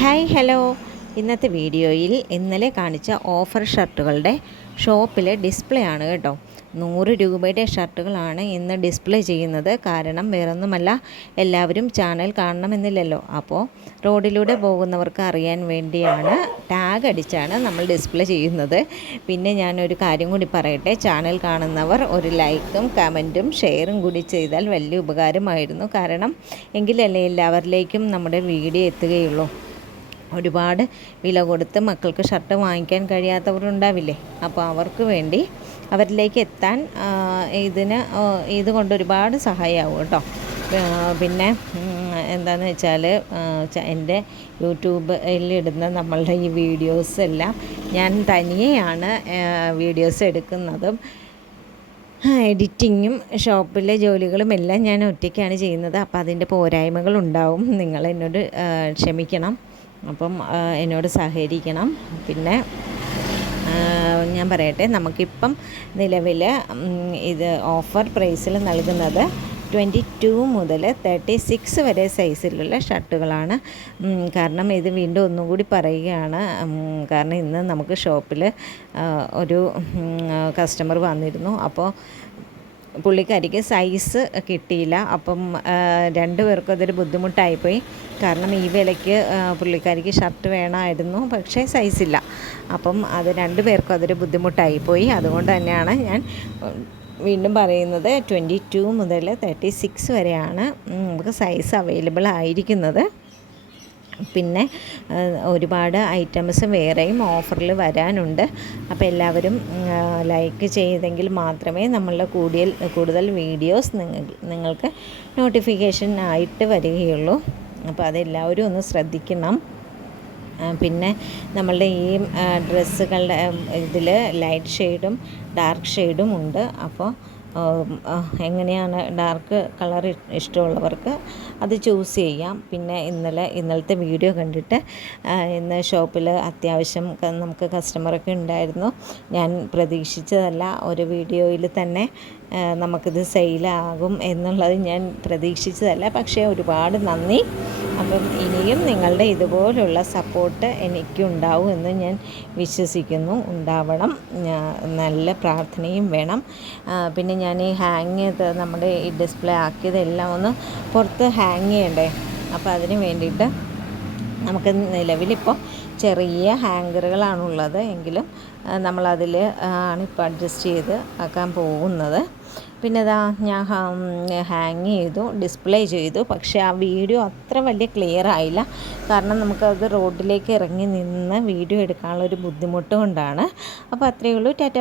Hi hello, ഇന്നത്തെ വീഡിയോയിൽ ഇന്നലെ കാണിച്ച ഓഫർ ഷർട്ടുകളുടെ ഷോപ്പിലെ ഡിസ്പ്ലേ ആണ് കേട്ടോ. 100 രൂപയുടെ ഷർട്ടുകളാണ് ഇന്ന് ഡിസ്പ്ലേ ചെയ്യുന്നത്. കാരണം വേറൊന്നുമല്ല, എല്ലാവരും ചാനൽ കാണണമെന്നില്ലല്ലോ. അപ്പോൾ റോഡിലൂടെ പോകുന്നവർക്ക് അറിയാൻ വേണ്ടിയാണ്, ടാഗ് അടിച്ചാണ് നമ്മൾ ഡിസ്പ്ലേ ചെയ്യുന്നത്. പിന്നെ ഞാനൊരു കാര്യം കൂടി പറയട്ടെ, ചാനൽ കാണുന്നവർ ഒരു ലൈക്കും കമൻറ്റും ഷെയറും കൂടി ചെയ്താൽ വലിയ ഉപകാരമായിരുന്നു. കാരണം എങ്കിലല്ലേ എല്ലാവരിലേക്കും നമ്മുടെ വീഡിയോ എത്തുകയുള്ളൂ. ഒരുപാട് വില കൊടുത്ത് മക്കൾക്ക് ഷർട്ട് വാങ്ങിക്കാൻ കഴിയാത്തവരുണ്ടാവില്ലേ, അപ്പോൾ അവർക്ക് വേണ്ടി അവരിലേക്ക് എത്താൻ ഇതുകൊണ്ട് ഒരുപാട് സഹായമാവും കേട്ടോ. പിന്നെ എന്താണെന്ന് വെച്ചാൽ എൻ്റെ യൂട്യൂബിലിടുന്ന നമ്മളുടെ ഈ വീഡിയോസ് എല്ലാം ഞാൻ തനിയെയാണ് വീഡിയോസ് എടുക്കുന്നതും എഡിറ്റിങ്ങും ഷോപ്പിലെ ജോലികളും എല്ലാം ഞാൻ ഒറ്റയ്ക്കാണ് ചെയ്യുന്നത്. അപ്പോൾ അതിൻ്റെ പോരായ്മകളുണ്ടാവും, നിങ്ങൾ എന്നോട് ക്ഷമിക്കണം. അപ്പം എന്നോട് സഹകരിക്കണം. പിന്നെ ഞാൻ പറയട്ടെ, നമുക്കിപ്പം നിലവിൽ ഇത് ഓഫർ പ്രൈസിൽ നൽകുന്നത് 22 മുതൽ 36 വരെ സൈസിലുള്ള ഷർട്ടുകളാണ്. കാരണം ഇത് വീണ്ടും ഒന്നും കൂടി പറയുകയാണ്. കാരണം ഇന്ന് നമുക്ക് ഷോപ്പിൽ ഒരു കസ്റ്റമർ വന്നിരുന്നു. അപ്പോൾ പുള്ളിക്കാരിക്ക് സൈസ് കിട്ടിയില്ല. അപ്പം രണ്ടുപേർക്കും അതൊരു ബുദ്ധിമുട്ടായിപ്പോയി. കാരണം ഈ വിലയ്ക്ക് പുള്ളിക്കാരിക്ക് ഷർട്ട് വേണമായിരുന്നു, പക്ഷേ സൈസില്ല. അപ്പം അത് രണ്ടുപേർക്കും അതൊരു ബുദ്ധിമുട്ടായിപ്പോയി. അതുകൊണ്ട് തന്നെയാണ് ഞാൻ വീണ്ടും പറയുന്നത്, 22 മുതൽ 36 വരെയാണ് നമുക്ക് സൈസ് അവൈലബിൾ ആയിരിക്കുന്നത്. പിന്നെ ഒരുപാട് ഐറ്റംസ് വേറെയും ഓഫറിൽ വരാനുണ്ട്. അപ്പോൾ എല്ലാവരും ലൈക്ക് ചെയ്തെങ്കിൽ മാത്രമേ നമ്മളുടെ കൂടുതൽ വീഡിയോസ് നിങ്ങൾക്ക് നോട്ടിഫിക്കേഷൻ ആയിട്ട് വരികയുള്ളൂ. അപ്പോൾ അതെല്ലാവരും ഒന്ന് ശ്രദ്ധിക്കണം. പിന്നെ നമ്മളുടെ ഈ ഡ്രസ്സുകളുടെ ഇതിൽ ലൈറ്റ് ഷെയ്ഡും ഡാർക്ക് ഷെയ്ഡും ഉണ്ട്. അപ്പോൾ എങ്ങനെയാണ് ഡാർക്ക് കളർ ഇഷ്ടമുള്ളവർക്ക് അത് ചൂസ് ചെയ്യാം. പിന്നെ ഇന്നലത്തെ വീഡിയോ കണ്ടിട്ട് ഇന്ന് ഷോപ്പിൽ അത്യാവശ്യം നമുക്ക് കസ്റ്റമറൊക്കെ ഉണ്ടായിരുന്നു. ഞാൻ പ്രതീക്ഷിച്ചതല്ല, ഒരു വീഡിയോയിൽ തന്നെ നമുക്കിത് സെയിലാകും എന്നുള്ളത് ഞാൻ പ്രതീക്ഷിച്ചതല്ല. പക്ഷേ ഒരുപാട് നന്ദി. അപ്പം ഇനിയും നിങ്ങളുടെ ഇതുപോലുള്ള സപ്പോർട്ട് എനിക്കുണ്ടാവും എന്ന് ഞാൻ വിശ്വസിക്കുന്നു. ഉണ്ടാവണം, നല്ല പ്രാർത്ഥനയും വേണം. പിന്നെ ഞാൻ ഈ ഹാങ് ചെയ്ത് നമ്മുടെ ഈ ഡിസ്പ്ലേ ആക്കിയതെല്ലാം ഒന്ന് പുറത്ത് ഹാങ് ചെയ്യണ്ടേ. അപ്പോൾ അതിന് വേണ്ടിയിട്ട് നമുക്ക് നിലവിലിപ്പോൾ ചെറിയ ഹാങ്കറുകളാണുള്ളത്. എങ്കിലും നമ്മളതിൽ ആണിപ്പോൾ അഡ്ജസ്റ്റ് ചെയ്ത് ആക്കാൻ പോകുന്നത്. പിന്നെ ഞാൻ ഹാങ് ചെയ്തു, ഡിസ്പ്ലേ ചെയ്തു. പക്ഷേ ആ വീഡിയോ അത്ര വലിയ ക്ലിയർ ആയില്ല. കാരണം നമുക്കത് റോഡിലേക്ക് ഇറങ്ങി നിന്ന് വീഡിയോ എടുക്കാനുള്ളൊരു ബുദ്ധിമുട്ട് കൊണ്ടാണ്. അപ്പോൾ അത്രയേ ഉള്ളൂ. ടാറ്റ.